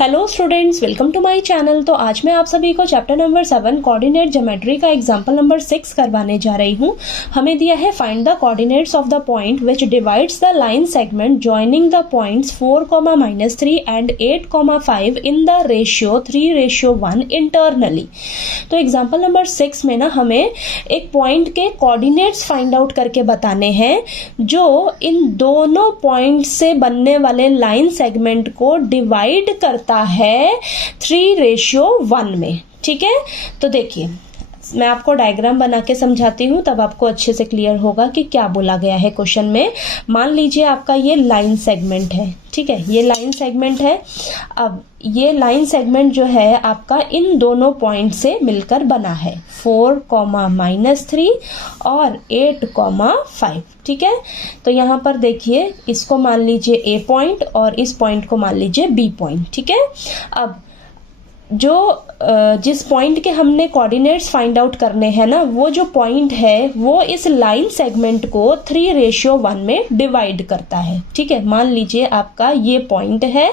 Hello students, welcome to my channel. तो आज मैं आप सभी को चैप्टर नंबर 7 कोऑर्डिनेट ज्योमेट्री का एग्जांपल नंबर 6 करवाने जा रही हूँ। हमें दिया है find the coordinates of the point which divides the line segment joining the points 4, -3 and 8, 5 in the ratio 3:1 internally. तो एग्जाम्पल नंबर 6 में ना हमें एक पॉइंट के कोऑर्डिनेट्स फाइंड आउट करके बताने हैं जो इन दोनों पॉइंट से बनने वाले लाइन सेगमेंट को डिवाइड करता है 3:1 में। ठीक है, तो देखिए मैं आपको डायग्राम बना के समझाती हूँ, तब आपको अच्छे से क्लियर होगा कि क्या बोला गया है क्वेश्चन में। मान लीजिए आपका ये लाइन सेगमेंट है, ठीक है, ये लाइन सेगमेंट है। अब ये लाइन सेगमेंट जो है आपका इन दोनों पॉइंट से मिलकर बना है 4, -3 और 8, 5। ठीक है, तो यहाँ पर देखिए इसको मान लीजिए ए पॉइंट और इस पॉइंट को मान लीजिए बी पॉइंट। ठीक है, अब जो जिस पॉइंट के हमने कोऑर्डिनेट्स फाइंड आउट करने हैं ना, वो जो पॉइंट है वो इस लाइन सेगमेंट को 3:1 में डिवाइड करता है। ठीक है, मान लीजिए आपका ये पॉइंट है।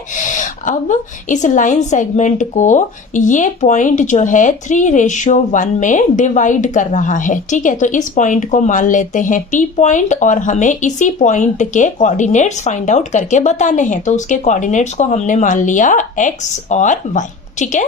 अब इस लाइन सेगमेंट को ये पॉइंट जो है 3:1 में डिवाइड कर रहा है। ठीक है, तो इस पॉइंट को मान लेते हैं पी पॉइंट और हमें इसी पॉइंट के कोऑर्डिनेट्स फाइंड आउट करके बताने हैं। तो उसके कोऑर्डिनेट्स को हमने मान लिया x और y। ठीक है,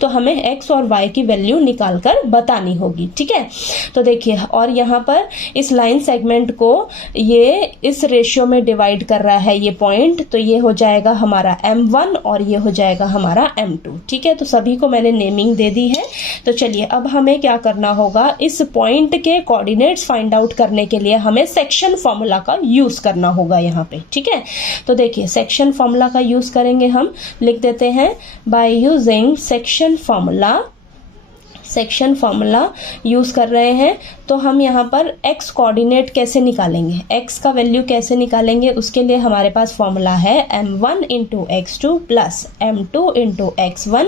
तो हमें x और y की वैल्यू निकाल कर बतानी होगी। ठीक है, तो देखिए और यहाँ पर इस लाइन सेगमेंट को ये इस रेशियो में डिवाइड कर रहा है ये पॉइंट, तो ये हो जाएगा हमारा m1 और ये हो जाएगा हमारा m2। ठीक है, तो सभी को मैंने नेमिंग दे दी है। तो चलिए अब हमें क्या करना होगा, इस पॉइंट के कोऑर्डिनेट्स फाइंड आउट करने के लिए हमें सेक्शन फॉर्मूला का यूज करना होगा यहाँ पे। ठीक है, तो देखिए सेक्शन फॉर्मूला का यूज करेंगे, हम लिख देते हैं by use section formula use कर रहे हैं। तो हम यहाँ पर x कोऑर्डिनेट कैसे निकालेंगे, x का वैल्यू कैसे निकालेंगे, उसके लिए हमारे पास फॉर्मूला है m1 × x2 plus m2 × x1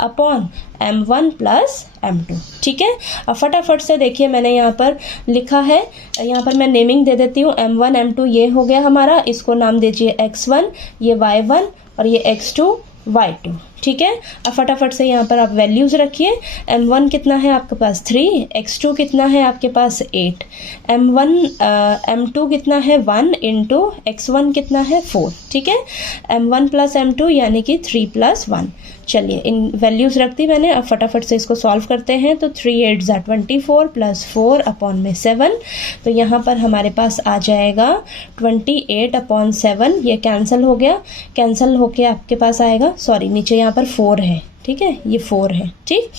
upon m1 plus m2। ठीक है, अब फटाफट से देखिए मैंने यहाँ पर लिखा है, यहाँ पर मैं नेमिंग दे देती हूँ। m1 m2 ये हो गया हमारा, इसको नाम दीजिए x1, ये y1 और ये x2 y2। ठीक है, अब फटाफट से यहाँ पर आप वैल्यूज रखिए। m1 कितना है आपके पास 3, x2 कितना है आपके पास 8, m2 कितना है 1 × x1 कितना है 4। ठीक है, m1 प्लस m2 यानी कि 3 + 1। चलिए इन वैल्यूज रख दी मैंने, अब फटाफट से इसको सॉल्व करते हैं। तो 3 8 24 प्लस 4 अपॉन में 7, तो यहाँ पर हमारे पास आ जाएगा 28/7। ये कैंसिल हो गया, कैंसिल होके आपके पास आएगा, सॉरी नीचे यहाँ पर 4 है। ठीक है, ये 4 है। ठीक,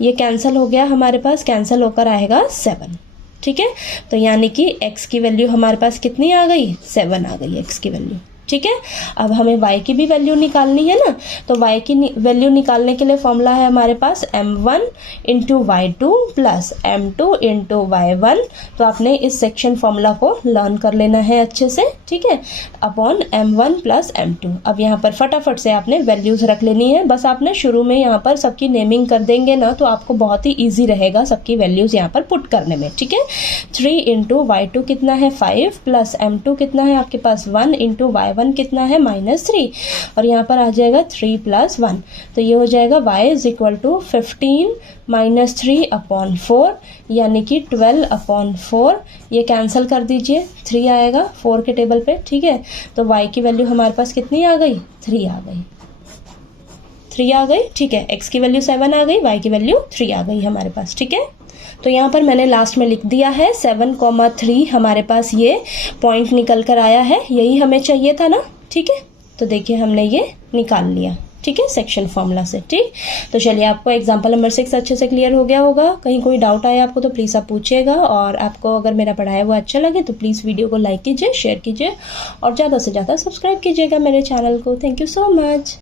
ये कैंसिल हो गया हमारे पास, कैंसिल होकर आएगा 7। ठीक है, तो यानी कि x की वैल्यू हमारे पास कितनी आ गई, 7 आ गई x की वैल्यू। ठीक है, अब हमें y की भी वैल्यू निकालनी है ना, तो y की वैल्यू निकालने के लिए फॉर्मूला है हमारे पास m1 × y2 plus m2 × y1। तो आपने इस सेक्शन फॉर्मूला को लर्न कर लेना है अच्छे से। ठीक है, अपॉन m1 प्लस m2। अब यहाँ पर फटाफट से आपने वैल्यूज रख लेनी है। बस आपने शुरू में यहाँ पर सबकी नेमिंग कर देंगे ना, तो आपको बहुत ही ईजी रहेगा सबकी वैल्यूज यहाँ पर पुट करने में। ठीक है, 3 × y2 कितना है 5 प्लस m2 कितना है आपके पास 1 × y1 कितना है -3 और यहाँ पर आ जाएगा 3 + 1। तो ये हो जाएगा y = 15 - 3 अपॉन 4 यानी कि 12/4। ये कैंसिल कर दीजिए, 3 आएगा 4 के टेबल पे। ठीक है, तो y की वैल्यू हमारे पास कितनी आ गई, 3 आ गई, 3 आ गई। ठीक है, x की वैल्यू 7 आ गई, y की वैल्यू 3 आ गई हमारे पास। ठीक है, तो यहाँ पर मैंने लास्ट में लिख दिया है 7,3 हमारे पास ये पॉइंट निकल कर आया है, यही हमें चाहिए था ना। ठीक है, तो देखिए हमने ये निकाल लिया। ठीक है, सेक्शन फॉर्मूला से। ठीक, तो चलिए आपको एग्जांपल नंबर 6 अच्छे से क्लियर हो गया होगा। कहीं कोई डाउट आया आपको तो प्लीज़ आप पूछिएगा, और आपको अगर मेरा पढ़ाया हुआ अच्छा लगे तो प्लीज़ वीडियो को लाइक कीजिए, शेयर कीजिए और ज़्यादा से ज़्यादा सब्सक्राइब कीजिएगा मेरे चैनल को। Thank you so much.